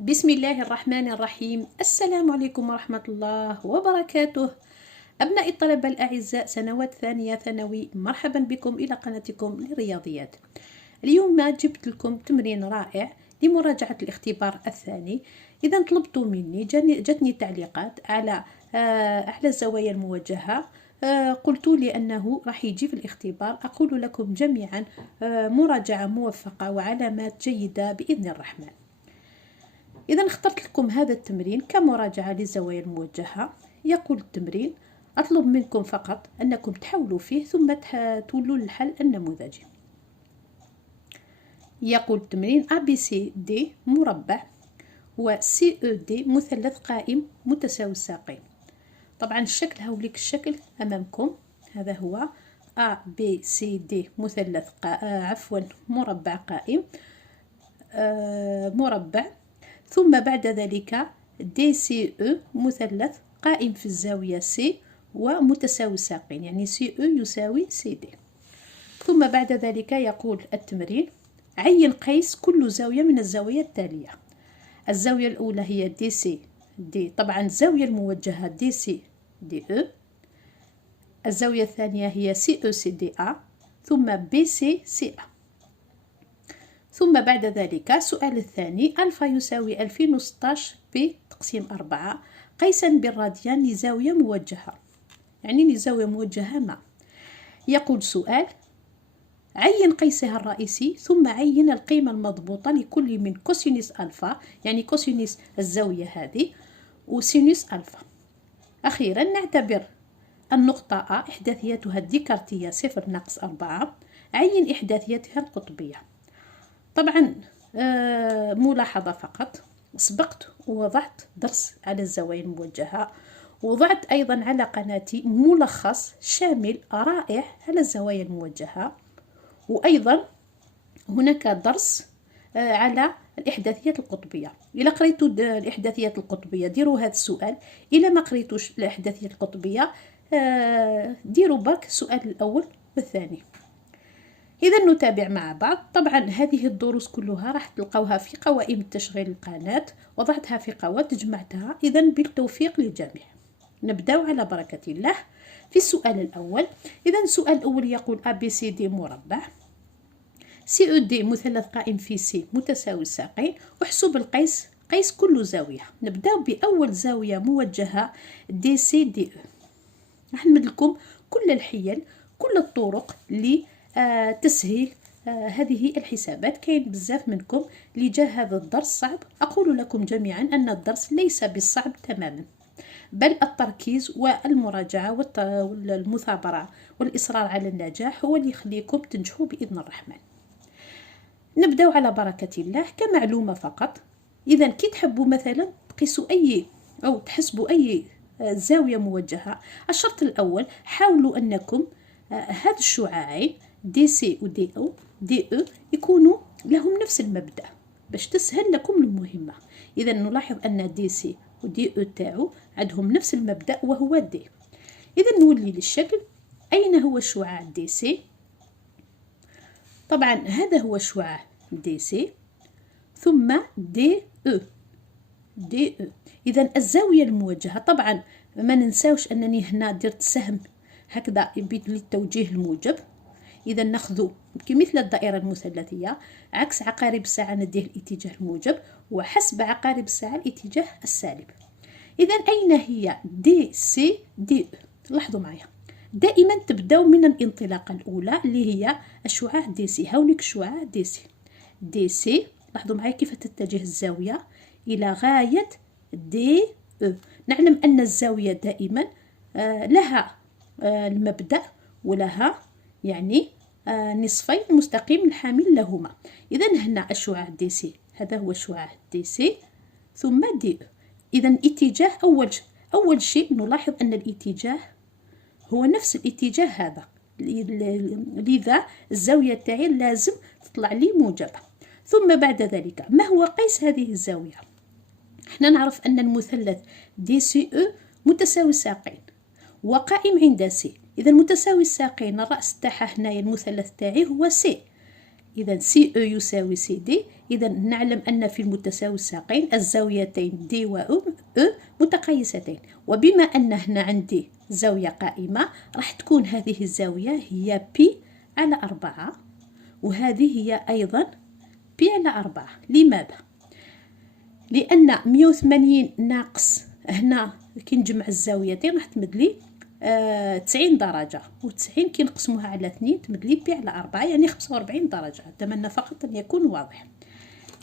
بسم الله الرحمن الرحيم. السلام عليكم ورحمة الله وبركاته. أبناء الطلبة الأعزاء سنوات ثانية ثانوي، مرحبا بكم إلى قناتكم للرياضيات. اليوم جبت لكم تمرين رائع لمراجعة الاختبار الثاني. إذا طلبتوا مني، جتني تعليقات على الزوايا الموجهة. قلتوا لي أنه راح يجي في الاختبار. أقول لكم جميعا مراجعة موفقة وعلامات جيدة بإذن الرحمن. إذا اخترت لكم هذا التمرين كمراجعة للزوايا الموجهة. يقول التمرين: أطلب منكم فقط أنكم تحاولوا فيه ثم تولوا للحل النموذجي. يقول التمرين ABCD مربع و CED مثلث قائم متساوي الساقين. طبعا الشكل هوليك الشكل أمامكم، هذا هو ABCD مثلث مربع قائم، مربع. ثم بعد ذلك DCE مثلث قائم في الزاوية C ومتساوي الساقين، يعني CE يساوي CD. ثم بعد ذلك يقول التمرين: عين قيس كل زاوية من الزوايا التالية. الزاوية الأولى هي DCD، طبعا الزاوية الموجهة DCDE. الزاوية الثانية هي CECDA، ثم BCCA. ثم بعد ذلك السؤال الثاني: ألفا يساوي 2016 ب تقسيم 4 قيسا بالراديان لزاوية موجهة، يعني لزاوية موجهة ما. يقول سؤال: عين قيسها الرئيسي ثم عين القيمة المضبوطة لكل من كوسينوس ألفا، يعني كوسينوس الزاوية هذه، وسينوس ألفا. أخيرا نعتبر النقطة A إحداثيتها الديكارتية 0-4، عين إحداثيتها القطبية. طبعا ملاحظة فقط، سبقت ووضعت درس على الزوايا الموجهة، وضعت أيضا على قناتي ملخص شامل رائع على الزوايا الموجهة، وأيضا هناك درس على الإحداثيات القطبية. إلى قريتوا الإحداثيات القطبية ديروا هذا السؤال، إلى ما قريتوش الإحداثيات القطبية ديروا برك السؤال الأول والثاني. إذا نتابع مع بعض. طبعا هذه الدروس كلها راح تلقوها في قوائم التشغيل القناة، وضعتها في قوات جمعتها. إذا بالتوفيق للجميع. نبدأ على بركة الله في السؤال الأول. إذا السؤال الأول يقول ABCD مربع، CED مثلث قائم في C متساوي الساقين، احسب القيس، قيس كل زاوية. نبدأ بأول زاوية موجهة DCDE. راح نمد لكم كل الحيل، كل الطرق لتسهيل هذه الحسابات. كاين بزاف منكم اللي جاء هذا الدرس صعب. أقول لكم جميعا أن الدرس ليس بالصعب تماما، بل التركيز والمراجعة والمثابرة والإصرار على النجاح هو اللي يخليكم تنجحوا بإذن الرحمن. نبدأ على بركة الله. كمعلومة فقط، إذا كي تحبوا مثلا تقيسوا أي أو تحسبوا أي زاوية موجهة، الشرط الأول حاولوا أنكم هذا الشعاعين DC و DE يكونوا لهم نفس المبدأ باش تسهل لكم المهمة. إذا نلاحظ أن DC و DE تاعو عندهم نفس المبدأ وهو D. إذا نولي للشكل. أين هو الشعاع DC؟ طبعا هذا هو الشعاع DC، ثم DE. إذا الزاوية الموجهة، طبعا ما ننساوش أنني هنا درت سهم هكذا للتوجيه الموجب. إذا نأخذ كمثل الدائرة المثلثية، عكس عقارب الساعة نديه الاتجاه الموجب، وحسب عقارب الساعة الاتجاه السالب. إذا أين هي DCDE؟ لاحظوا معي، دائما تبدأوا من الانطلاقة الأولى اللي هي الشعاع DC. هونيك الشعاع DC. لاحظوا معي كيف تتجه الزاوية إلى غاية DE. نعلم أن الزاوية دائما لها المبدأ ولها يعني نصفين مستقيم الحامل لهما. إذا هنا الشعاع DC، هذا هو الشعاع DC ثم DE. إذا اتجاه أول شيء نلاحظ أن الاتجاه هو نفس الاتجاه هذا، لذا الزاوية تاعي لازم تطلع لي موجبة. ثم بعد ذلك ما هو قيس هذه الزاوية؟ احنا نعرف أن المثلث DCE متساوي الساقين وقائم عند C. إذا متساوي الساقين الرأس تاعها هنايا المثلث تاعي هو C. إذا سي أو يساوي سي دي. إذا نعلم أن في المتساوي الساقين الزاويتين دي و أو متقايستين، وبما أن هنا عندي زاوية قائمة راح تكون هذه الزاوية هي بي على 4، وهذه هي أيضا بي على 4. لماذا؟ لأن 180 ناقص هنا كي نجمع الزاويتين راح تمد لي 90 درجة، و90 كي نقسموها على 2 تمد لي بي على 4، يعني 45 درجة. أتمنى فقط أن يكون واضح.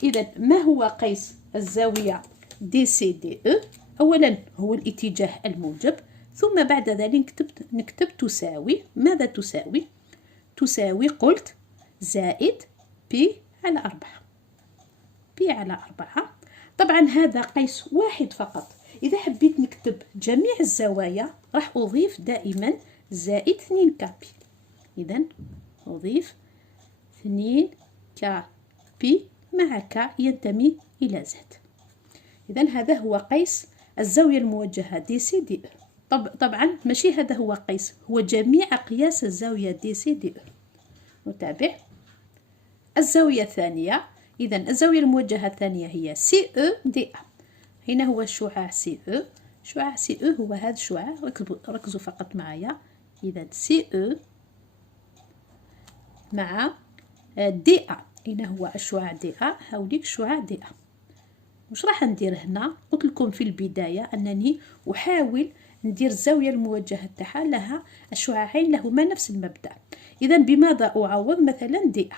إذا ما هو قيس الزاوية دي سي دي أو؟ أولا هو الاتجاه الموجب، ثم بعد ذلك نكتب تساوي. ماذا تساوي؟ تساوي قلت زائد بي على 4. بي على 4. طبعا هذا قيس واحد فقط. إذا حبيت نكتب جميع الزوايا راح أضيف دائما زائد 2 كابي. إذا أضيف 2 كابي مع ك ينتمي إلى زد. إذا هذا هو قيس الزاوية الموجهة دي سي دي أو. طبعا ماشي هذا هو قيس، هو جميع أقياس الزاوية دي سي دي أو. نتابع الزاوية الثانية. إذا الزاوية الموجهة الثانية هي سي أو دي أ. هنا هو الشعاع سي أو. شعاع سي أو هو هذا الشعاع، ركزوا فقط معايا. إذا سي أو مع دي أ. هنا هو الشعاع دي أ، هاوليك الشعاع دي أ. واش راح ندير هنا؟ قلت لكم في البداية أنني أحاول ندير الزاوية الموجهة تاعها لها الشعاعين لهما نفس المبدأ. إذا بماذا أعوض؟ مثلا دي أ،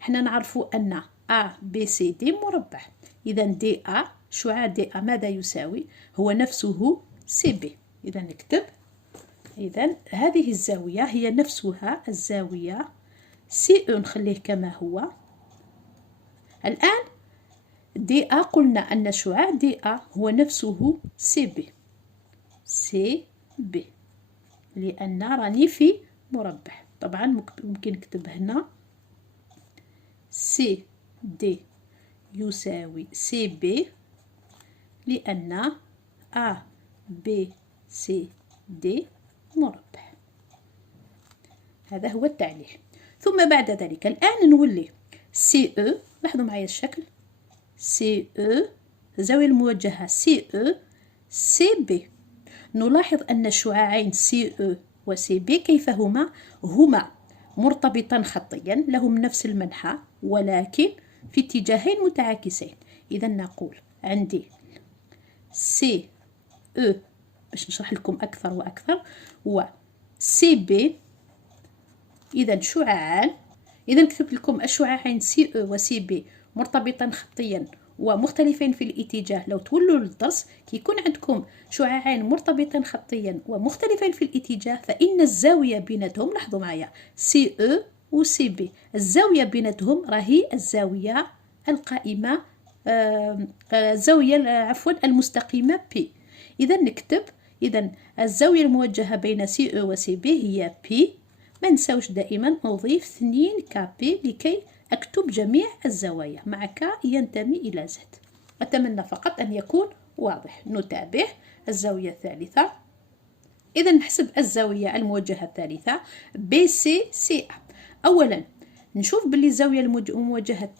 حنا نعرفوا أن أ بي سي دي مربع. إذا دي أ شعاع دي أ ماذا يساوي؟ هو نفسه سي بي. إذا نكتب، إذا هذه الزاوية هي نفسها الزاوية سي أو، نخليه كما هو. الآن دي أ قلنا أن شعاع دي أ هو نفسه سي بي. سي بي لأن راني في مربع. طبعا ممكن نكتب هنا سي دي يساوي سي بي، لأن أ بي سي دي مربع. هذا هو التعليل. ثم بعد ذلك الآن نولي سي أو. لاحظوا معايا الشكل سي أو، الزاوية الموجهة سي أو سي بي. نلاحظ أن الشعاعين سي أو وسي بي كيف هما مرتبطان خطيا، لهم نفس المنحى ولكن في اتجاهين متعاكسين. إذا نقول عندي سي أو باش نشرح لكم أكثر وأكثر، و سي بي إذا شعاعان. إذا كتبت لكم الشعاعين سي أو وسي بي مرتبطان خطيا ومختلفين في الاتجاه. لو تولوا للدرس كي يكون عندكم شعاعين مرتبطين خطيا ومختلفين في الاتجاه فإن الزاوية بيناتهم، لاحظوا معايا سي أو وسي بي، الزاوية بيناتهم راهي الزاوية القائمة الزاوية عفوا المستقيمة بي. إذا نكتب، إذا الزاوية الموجهة بين سي أو وسي بي هي بي. ما نساوش دائما أضيف 2 كابي لكي أكتب جميع الزوايا مع ك ينتمي إلى زد. أتمنى فقط أن يكون واضح. نتابع الزاوية الثالثة. إذا نحسب الزاوية الموجهة الثالثة بي سي سي أ. أولا نشوف باللي الزاوية الموجهة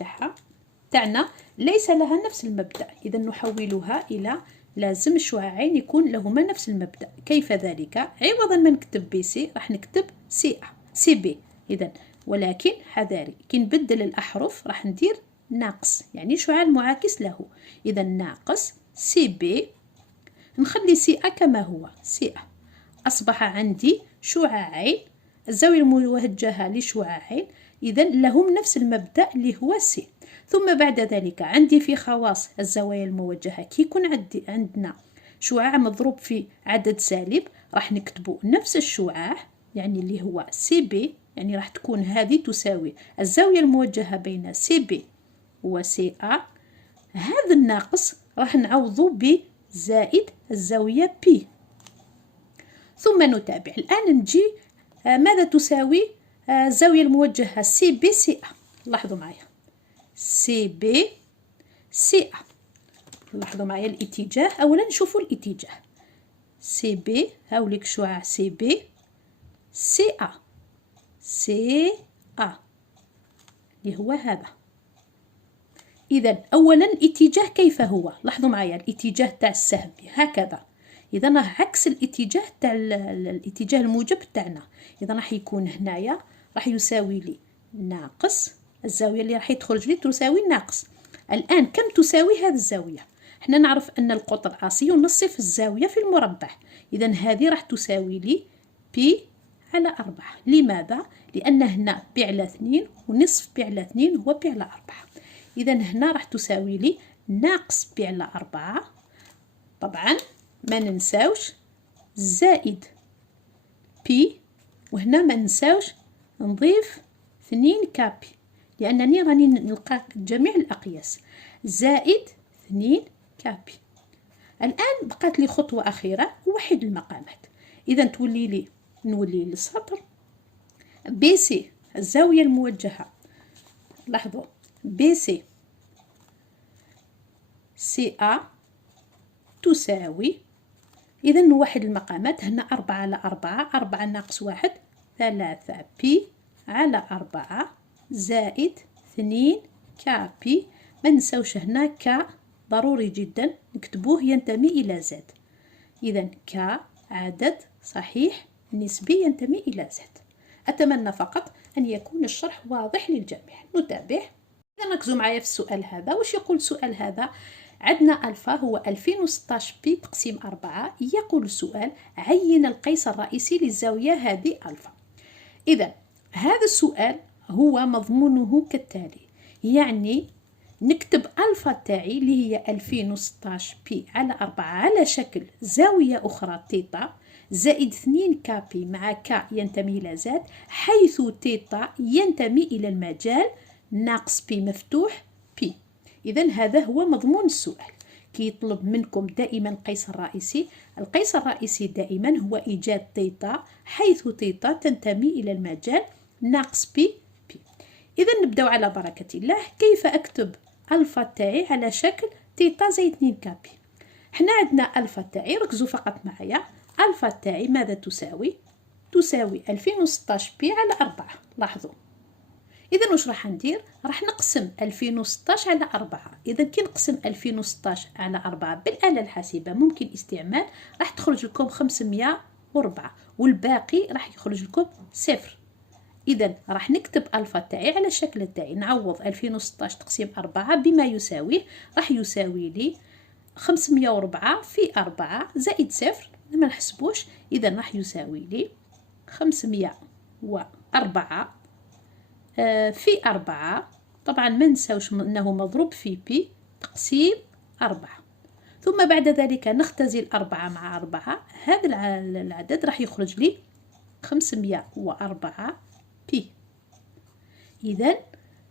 تاعنا ليس لها نفس المبدأ. إذا نحولها إلى لازم الشعاعين يكون لهما نفس المبدأ. كيف ذلك؟ عوضا ما نكتب بي سي راح نكتب سي أ سي بي. إذا ولكن حذاري كي نبدل الأحرف راح ندير ناقص، يعني شعاع معاكس له. إذا ناقص سي بي، نخلي سي أ كما هو سي أ. أصبح عندي شعاعين، الزاوية الموجهة لشعاعين إذا لهم نفس المبدأ اللي هو سي. ثم بعد ذلك عندي في خواص الزوايا الموجهة كي يكون عندنا شعاع مضروب في عدد سالب راح نكتبه نفس الشعاع، يعني اللي هو سي بي، يعني راح تكون هذه تساوي الزاوية الموجهة بين سي بي وسي أ. هذا الناقص راح نعوضه بزائد الزاوية بي. ثم نتابع. الآن نجي ماذا تساوي الزاوية الموجهة سي بي سي أ. لاحظوا معايا سي بي سي أ. لاحظوا معايا الاتجاه. أولا نشوفوا الاتجاه سي بي، هاوليك شعاع سي بي سي أ سي أ. اللي هو هذا. إذا أولا اتجاه كيف هو؟ لاحظوا معايا الاتجاه تاع السهم هكذا، إذا راه عكس الاتجاه تاع الاتجاه الموجب تاعنا. إذا راح يكون هنايا راح يساوي لي ناقص الزاوية اللي راح تخرج لي تساوي ناقص. الآن كم تساوي هذه الزاوية؟ احنا نعرف أن القطر عاصي ينصف الزاوية في المربع، إذا هذه راح تساوي لي بي على 4. لماذا؟ لأن هنا بي على 2 ونصف بي على 2 هو بي على 4. إذا هنا راح تساوي لي ناقص بي على 4. طبعا ما ننساوش زائد بي، وهنا ما ننساوش نضيف 2 كابي لأنني راني نلقى جميع الأقياس، زائد 2 كابي. الآن بقات لي خطوة أخيرة وحد المقامات. إذا نولي للسطر بي سي الزاوية الموجهة. لاحظوا بي سي سي أ تساوي، إذا نوحد المقامات. هنا 4 على 4، 4 ناقص 1 3 بي على 4 زائد 2 كابي. ما نساوش هنا ك ضروري جدا نكتبوه ينتمي إلى زد. إذا ك عدد صحيح نسبي ينتمي إلى زد. أتمنى فقط أن يكون الشرح واضح للجميع. نتابع. إذا ركزوا معايا في السؤال هذا. وش يقول السؤال هذا؟ عندنا ألفا هو 2016 بي تقسيم 4. يقول السؤال عين القيس الرئيسي للزاوية هذه ألفا. إذا هذا السؤال هو مضمونه كالتالي، يعني نكتب ألفا تاعي اللي هي 2016 بي على 4 على شكل زاوية أخرى تيتا زائد 2 كابي مع ك ينتمي إلى زد، حيث تيتا ينتمي إلى المجال ناقص بي مفتوح بي. إذا هذا هو مضمون السؤال. كي يطلب منكم دائما قيس الرئيسي، القيس الرئيسي دائما هو إيجاد تيتا حيث تيتا تنتمي إلى المجال ناقص بي بي. إذا نبدأ على بركة الله. كيف أكتب ألفا تاعي على شكل تيتا زائد 2 كابي؟ حنا عندنا ألفا تاعي، ركزوا فقط معايا. ألفا تاعي ماذا تساوي؟ تساوي 2016 بي على 4. لاحظوا. إذا واش راح ندير؟ راح نقسم 2016 على 4. إذا كي نقسم 2016 على 4 بالآلة الحاسبة ممكن استعمال، راح تخرج لكم 504 والباقي راح يخرج لكم 0. إذا راح نكتب ألفا تاعي على الشكل تاعي، نعوض 2016 تقسيم 4 بما يساويه، راح يساوي لي 504 في 4 زائد 0 ما نحسبوش. إذا راح يساوي لي 504 في 4. طبعا ما نساوش أنه مضروب في بي تقسيم 4. ثم بعد ذلك نختزل 4 مع 4، هذا العدد راح يخرج لي 504 بي. إذا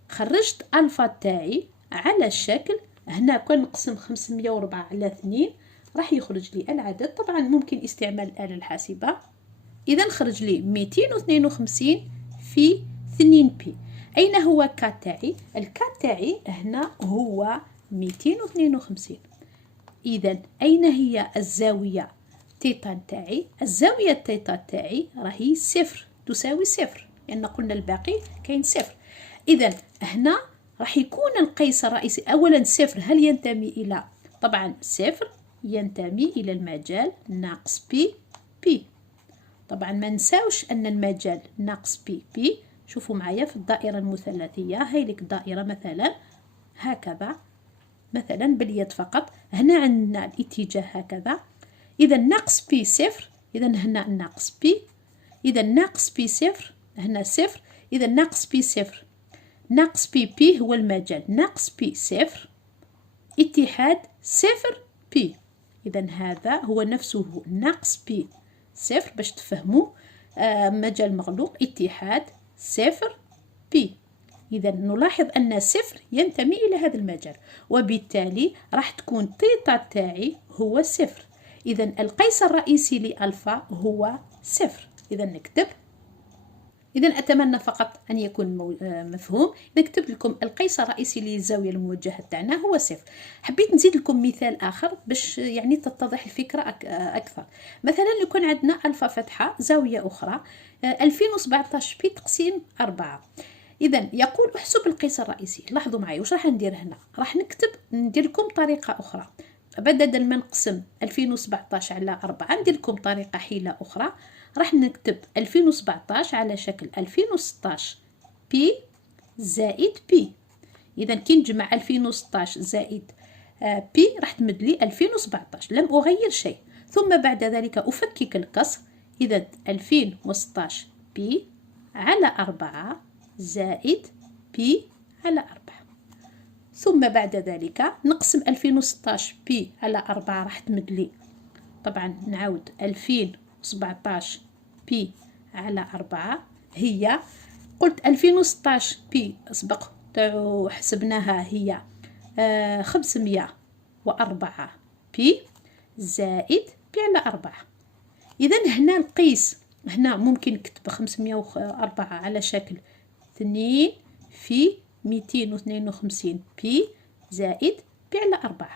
خرجت ألفا تاعي على الشكل هنا. كون نقسم 504 على 2 راح يخرج لي العدد، طبعا ممكن استعمال الآلة الحاسبة. إذا خرج لي 252 في 2 بي. أين هو كا تاعي؟ الكا تاعي هنا هو 252. إذا أين هي الزاوية تيتا تاعي؟ الزاوية تيتا تاعي راهي 0 تساوي 0 لأن قلنا الباقي كاين 0. إذا هنا راح يكون القيس الرئيسي أولا 0 هل ينتمي إلى؟ طبعا 0 ينتمي إلى المجال ناقص بي بي. طبعا ما نساوش أن المجال ناقص بي بي. شوفوا معايا في الدائرة المثلثية، هاي لك دائرة مثلا هكذا، مثلا باليد فقط. هنا عندنا الاتجاه هكذا. إذا ناقص بي 0، إذا هنا ناقص بي. إذا ناقص بي 0 هنا 0. إذا ناقص بي 0 ناقص بي بي هو المجال ناقص بي 0 اتحاد 0 بي. إذا هذا هو نفسه ناقص بي 0 باش تفهموا مجال مغلوق اتحاد 0 بي. إذا نلاحظ أن 0 ينتمي إلى هذا المجال، وبالتالي راح تكون تيتا تاعي هو 0. إذا القيس الرئيسي لألفا هو 0. إذا نكتب. إذا أتمنى فقط أن يكون مفهوم. نكتب لكم القيس الرئيسي للزاوية الموجهة تاعنا هو 0. حبيت نزيد لكم مثال آخر باش يعني تتضح الفكرة أكثر. مثلا يكون عندنا ألفا فتحة زاوية أخرى 2017 بي تقسيم 4. إذا يقول احسب القيس الرئيسي. لاحظوا معي واش راح ندير هنا، راح ندير لكم طريقة أخرى. بدل ما نقسم 2017 على 4 ندير لكم طريقة حيلة أخرى. راح نكتب 2017 على شكل 2016 بي زائد بي. إذا كي نجمع 2016 زائد بي راح تمد لي 2017، لم أغير شيء. ثم بعد ذلك أفكك الكسر. إذا 2016 بي على 4 زائد بي على 4. ثم بعد ذلك نقسم 2016 بي على 4 راح تمد لي، طبعا نعاود 2017 بي على 4 هي، قلت 2016 بي سبق حسبناها هي 504 بي زائد بي على 4. إذا هنا نقيس، هنا ممكن نكتب 504 على شكل 2 في 252 بي زائد بي على 4.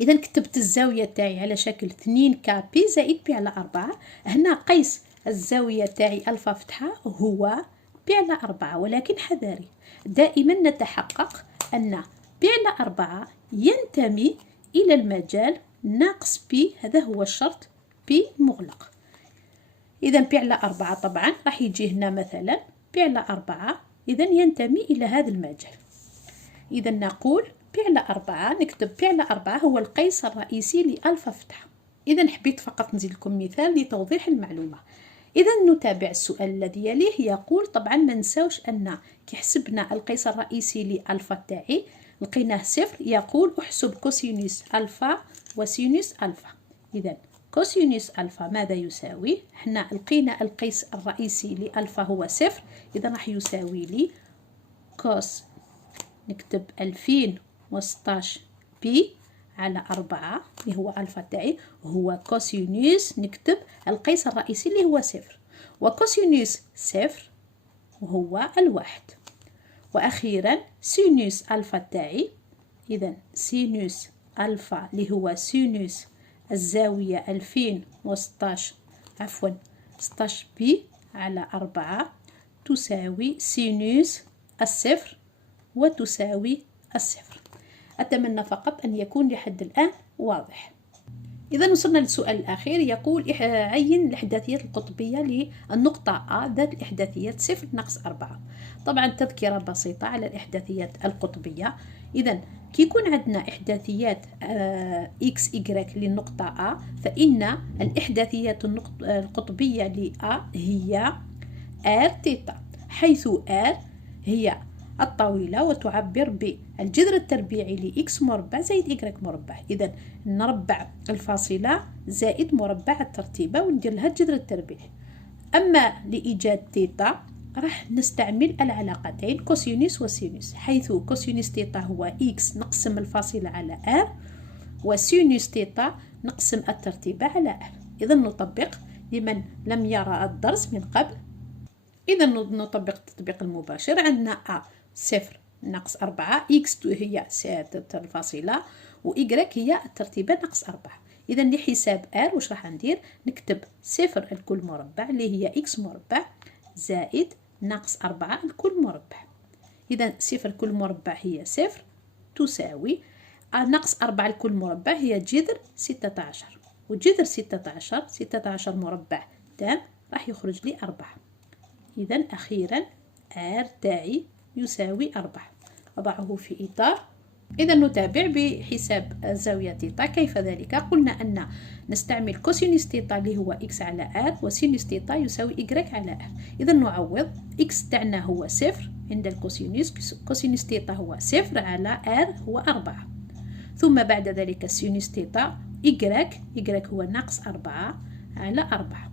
إذا كتبت الزاوية تاعي على شكل 2 كا بي زائد بي على 4. هنا قيس الزاوية تاعي ألفا فتحة هو بي على 4، ولكن حذاري دائما نتحقق أن بي على 4 ينتمي إلى المجال ناقص بي، هذا هو الشرط، بي مغلق. إذا بي على 4 طبعا راح يجي هنا مثلا بي على 4، إذا ينتمي إلى هذا المجال. إذا نقول بي على 4، نكتب بي على 4 هو القيس الرئيسي لألفا فتحة. إذا حبيت فقط نزيد لكم مثال لتوضيح المعلومة. إذا نتابع السؤال الذي يليه. يقول طبعا ما نساوش أن كي حسبنا القيس الرئيسي لألفا تاعي لقيناه صفر. يقول احسب كوسينوس ألفا وسينوس ألفا. إذا كوسينوس ألفا ماذا يساوي؟ حنا لقينا القيس الرئيسي لألفا هو صفر، إذا راح يساوي لي كوس، نكتب 2016 بي على 4 اللي هو ألفا تاعي، هو كوسينوس، نكتب القيس الرئيسي اللي هو صفر، وكوسينوس صفر وهو الواحد. وأخيرا سينوس ألفا تاعي، إذا سينوس ألفا اللي هو سينوس الزاوية 2016 عفوا 16 بي على 4 تساوي سينوس الصفر وتساوي الصفر. أتمنى فقط أن يكون لحد الآن واضح. إذا وصلنا للسؤال الأخير. يقول عين الإحداثيات القطبية للنقطة A ذات الإحداثيات 0 ناقص 4. طبعا تذكرة بسيطة على الإحداثيات القطبية. إذا كي يكون عندنا إحداثيات X Y للنقطة A، فإن الإحداثيات القطبية ل A هي R تيتا، حيث R هي الطويلة وتعبر بالجذر التربيعي لإكس مربع زائد إكس مربع. إذا نربع الفاصلة زائد مربع الترتيبة وندير لها الجذر التربيعي. أما لإيجاد تيتا راح نستعمل العلاقتين كوسينوس وسينوس، حيث كوسينوس تيتا هو إكس نقسم الفاصلة على R، وسينوس تيتا نقسم الترتيبة على R. إذا نطبق لمن لم يرى الدرس من قبل. إذا نطبق التطبيق المباشر. عندنا A 0 ناقص 4، إكس هي الفاصلة، وإيكغيك هي الترتيبة ناقص 4. إذا لحساب R واش راح ندير؟ نكتب 0 الكل مربع اللي هي إكس مربع زائد ناقص 4 الكل مربع. إذا 0 الكل مربع هي 0 تساوي ناقص 4 الكل مربع هي جذر 16، وجذر 16 مربع تام راح يخرج لي 4. إذا أخيرا R تاعي يساوي 4. أضعه في إطار. إذا نتابع بحساب زاوية تيتا. كيف ذلك؟ قلنا أن نستعمل كوسينوس تيتا اللي هو إكس على R، وسينوس تيتا يساوي إيكغيك على R. إذا نعوض. إكس تاعنا هو 0 عند الكوسينوس، كوسينوس تيتا هو 0 على R هو 4. ثم بعد ذلك سينوس تيتا إيكغيك هو ناقص 4 على 4،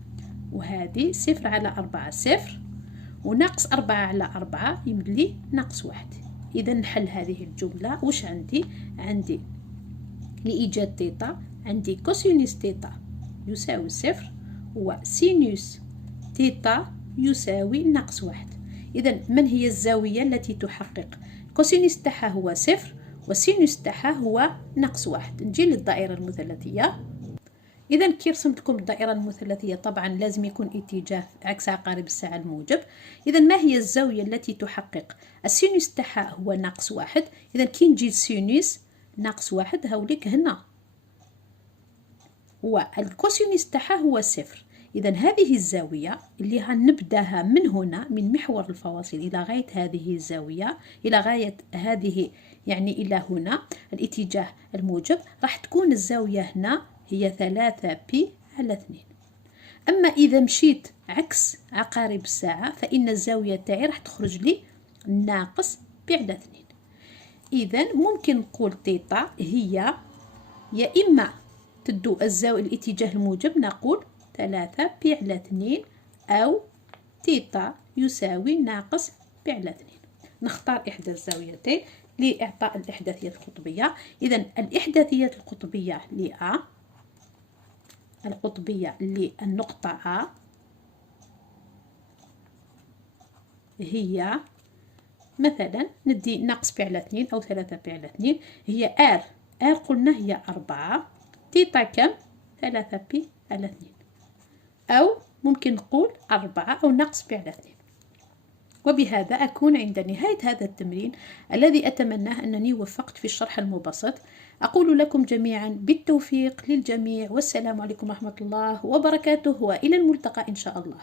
وهذه 0 على 4 0، وناقص 4 على 4 يمدلي ناقص 1. إذا نحل هذه الجملة. وش عندي لإيجاد تيتا عندي كوسينوس تيتا يساوي 0 وسينوس تيتا يساوي ناقص 1. إذا من هي الزاوية التي تحقق كوسينوس تاعها هو 0 وسينوس تاعها هو ناقص 1؟ نجي للدائرة المثلثية. إذا كي رسمت لكم الدائرة المثلثية طبعا لازم يكون اتجاه عكس عقارب الساعة الموجب. إذا ما هي الزاوية التي تحقق السينوس تاعها هو -1. إذا كي نجي السينوس -1 هاوليك هنا، والكوسينوس تاعها هو 0. إذا هذه الزاوية اللي هنبداها من هنا من محور الفواصل إلى غاية هذه الزاوية، إلى غاية هذه يعني إلى هنا الاتجاه الموجب، راح تكون الزاوية هنا هي 3π/2. أما إذا مشيت عكس عقارب الساعة فإن الزاوية تاعي راح تخرج لي -π/2. إذا ممكن نقول تيتا هي يا إما تدو الزاوية الاتجاه الموجب نقول 3π/2 أو تيتا يساوي -π/2. نختار إحدى الزاويتين لإعطاء الإحداثيات القطبية. إذا الإحداثيات القطبية لأ، القطبية للنقطة A هي مثلا ندي -π/2 أو 3π/2. هي R قلنا هي 4، تيتا كم؟ 3π/2، أو ممكن نقول 4 أو -π/2. وبهذا أكون عند نهاية هذا التمرين الذي أتمناه أنني وفقت في الشرح المبسط. أقول لكم جميعا بالتوفيق للجميع، والسلام عليكم ورحمة الله وبركاته، وإلى الملتقى إن شاء الله.